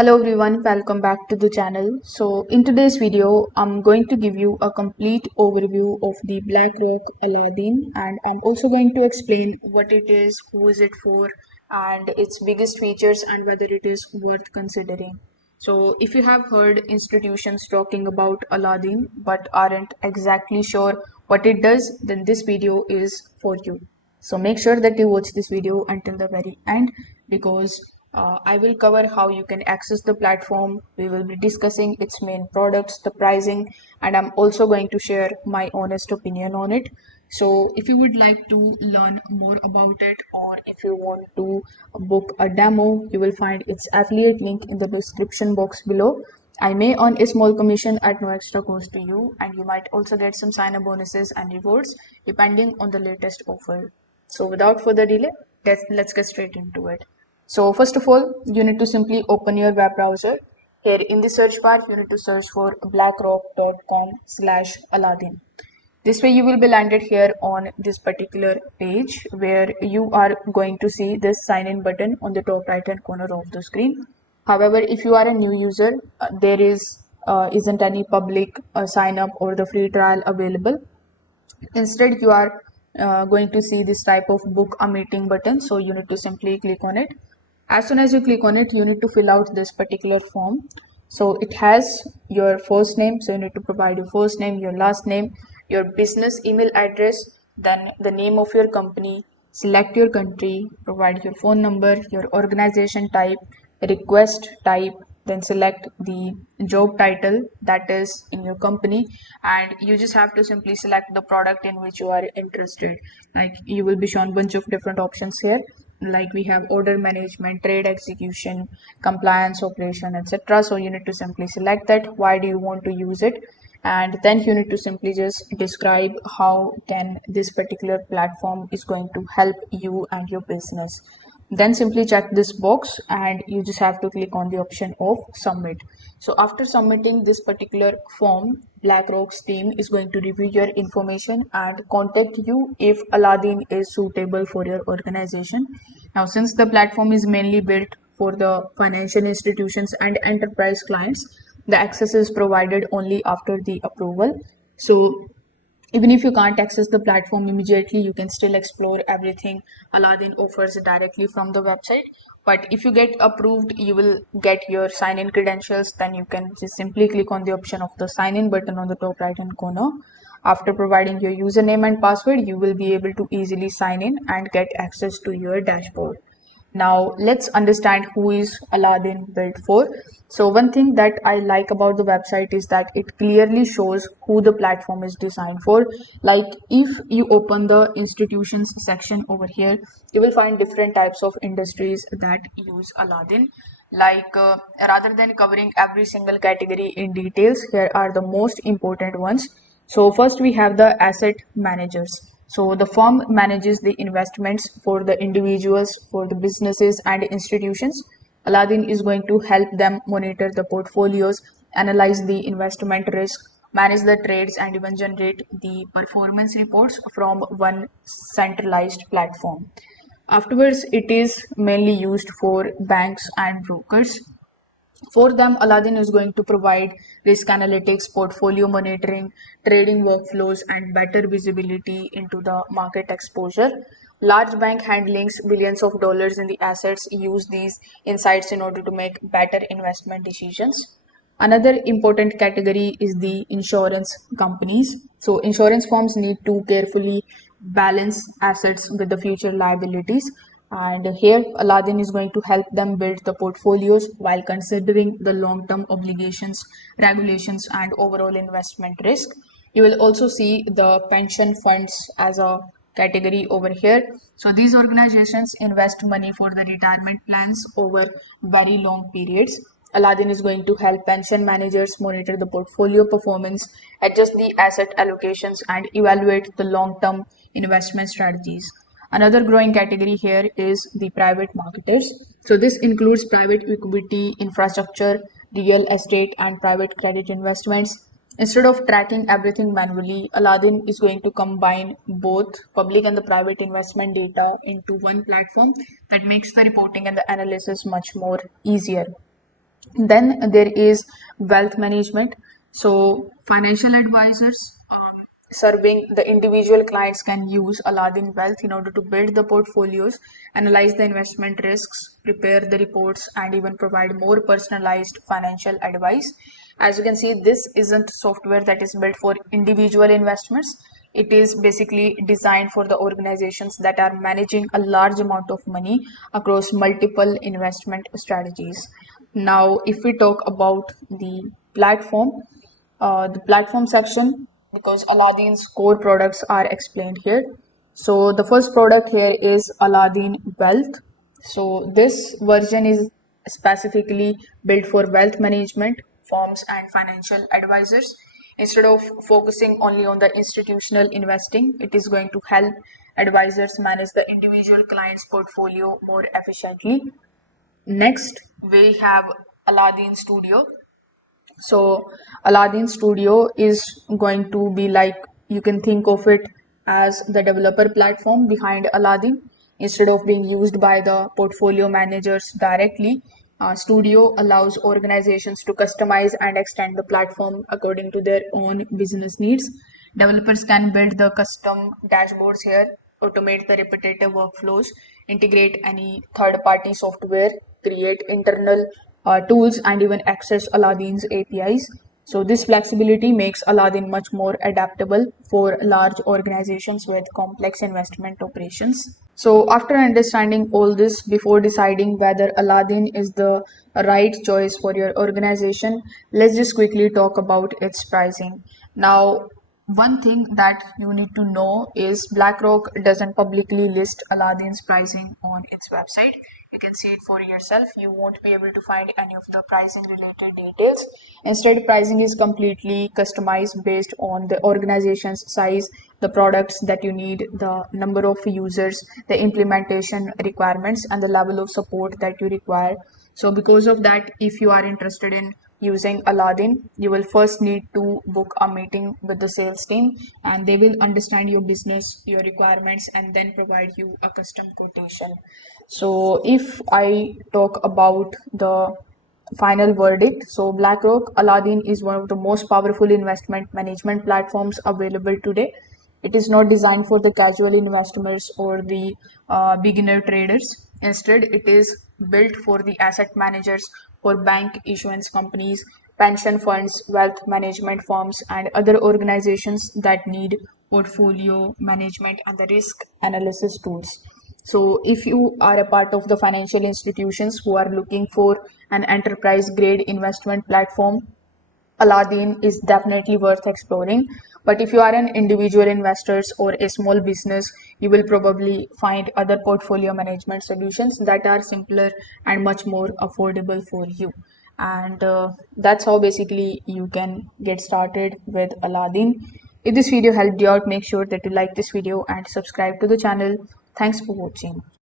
Hello everyone, welcome back to the channel. So in today's video, I'm going to give you a complete overview of the BlackRock Aladdin, and I'm also going to explain what it is, who is it for, and its biggest features and whether it is worth considering. So if you have heard institutions talking about Aladdin but aren't exactly sure what it does, then this video is for you. So make sure that you watch this video until the very end because I will cover how you can access the platform. We will be discussing its main products, the pricing, and I'm also going to share my honest opinion on it. So if you would like to learn more about it, or if you want to book a demo, you will find its affiliate link in the description box below. I may earn a small commission at no extra cost to you, and you might also get some sign-up bonuses and rewards depending on the latest offer. So without further delay, let's get straight into it. So first of all, you need to simply open your web browser. Here in the search bar, you need to search for blackrock.com/Aladdin. This way you will be landed here on this particular page where you are going to see this sign in button on the top right hand corner of the screen. However, if you are a new user, there isn't any public sign up or the free trial available. Instead, you are going to see this type of book a meeting button. So you need to simply click on it. As soon as you click on it, you need to fill out this particular form. So it has your first name. So you need to provide your first name, your last name, your business email address, then the name of your company, select your country, provide your phone number, your organization type, request type, then select the job title that is in your company, and you just have to simply select the product in which you are interested. Like you will be shown bunch of different options here, like we have order management, trade execution, compliance operation, etc. So you need to simply select that, why do you want to use it, and then you need to simply just describe how can this particular platform is going to help you and your business. Then simply check this box and you just have to click on the option of submit. So after submitting this particular form, BlackRock's team is going to review your information and contact you if Aladdin is suitable for your organization. Now, since the platform is mainly built for the financial institutions and enterprise clients, the access is provided only after the approval. So even if you can't access the platform immediately, you can still explore everything Aladdin offers directly from the website. But if you get approved, you will get your sign in credentials. Then you can just simply click on the option of the sign in button on the top right hand corner. After providing your username and password, you will be able to easily sign in and get access to your dashboard. Now let's understand who is Aladdin built for. So one thing that I like about the website is that it clearly shows who the platform is designed for. Like if you open the institutions section over here, you will find different types of industries that use Aladdin. Like rather than covering every single category in details, here are the most important ones. So first we have the asset managers. So the firm manages the investments for the individuals, for the businesses and institutions. Aladdin is going to help them monitor the portfolios, analyze the investment risk, manage the trades, and even generate the performance reports from one centralized platform. Afterwards, it is mainly used for banks and brokers. For them, Aladdin is going to provide risk analytics, portfolio monitoring, trading workflows, and better visibility into the market exposure. Large bank handlings billions of dollars in the assets use these insights in order to make better investment decisions. Another important category is the insurance companies. So, insurance firms need to carefully balance assets with the future liabilities. And here, Aladdin is going to help them build the portfolios while considering the long term obligations, regulations, and overall investment risk. You will also see the pension funds as a category over here. So, these organizations invest money for the retirement plans over very long periods. Aladdin is going to help pension managers monitor the portfolio performance, adjust the asset allocations, and evaluate the long term investment strategies. Another growing category here is the private marketers. So, this includes private equity, infrastructure, real estate, and private credit investments. Instead of tracking everything manually, Aladdin is going to combine both public and the private investment data into one platform that makes the reporting and the analysis much more easier. Then there is wealth management. So financial advisors serving the individual clients can use Aladdin Wealth in order to build the portfolios, analyze the investment risks, prepare the reports, and even provide more personalized financial advice. As you can see, this isn't software that is built for individual investments. It is basically designed for the organizations that are managing a large amount of money across multiple investment strategies. Now, if we talk about the platform section, because Aladdin's core products are explained here. So the first product here is Aladdin Wealth. So this version is specifically built for wealth management firms and financial advisors. Instead of focusing only on the institutional investing, it is going to help advisors manage the individual client's portfolio more efficiently. Next, we have Aladdin Studio. So Aladdin Studio is going to be like, you can think of it as the developer platform behind Aladdin. Instead of being used by the portfolio managers directly, Studio allows organizations to customize and extend the platform according to their own business needs. Developers can build the custom dashboards here, automate the repetitive workflows, integrate any third party software, create internal tools, and even access Aladdin's APIs. So, this flexibility makes Aladdin much more adaptable for large organizations with complex investment operations. So, after understanding all this, before deciding whether Aladdin is the right choice for your organization, let's just quickly talk about its pricing. Now, one thing that you need to know is BlackRock doesn't publicly list Aladdin's pricing on its website. You can see it for yourself. You won't be able to find any of the pricing related details. Instead, pricing is completely customized based on the organization's size, the products that you need, the number of users, the implementation requirements, and the level of support that you require. So, because of that, if you are interested in using Aladdin, you will first need to book a meeting with the sales team, and they will understand your business, your requirements, and then provide you a custom quotation. So, if I talk about the final verdict, so BlackRock Aladdin is one of the most powerful investment management platforms available today. It is not designed for the casual investors or the beginner traders. Instead, it is built for the asset managers, for bank issuance companies, pension funds, wealth management firms, and other organizations that need portfolio management and the risk analysis tools. So, if you are a part of the financial institutions who are looking for an enterprise grade investment platform, Aladdin is definitely worth exploring. But if you are an individual investor or a small business, you will probably find other portfolio management solutions that are simpler and much more affordable for you. And that's how basically you can get started with Aladdin. If this video helped you out, make sure that you like this video and subscribe to the channel. Thanks for watching.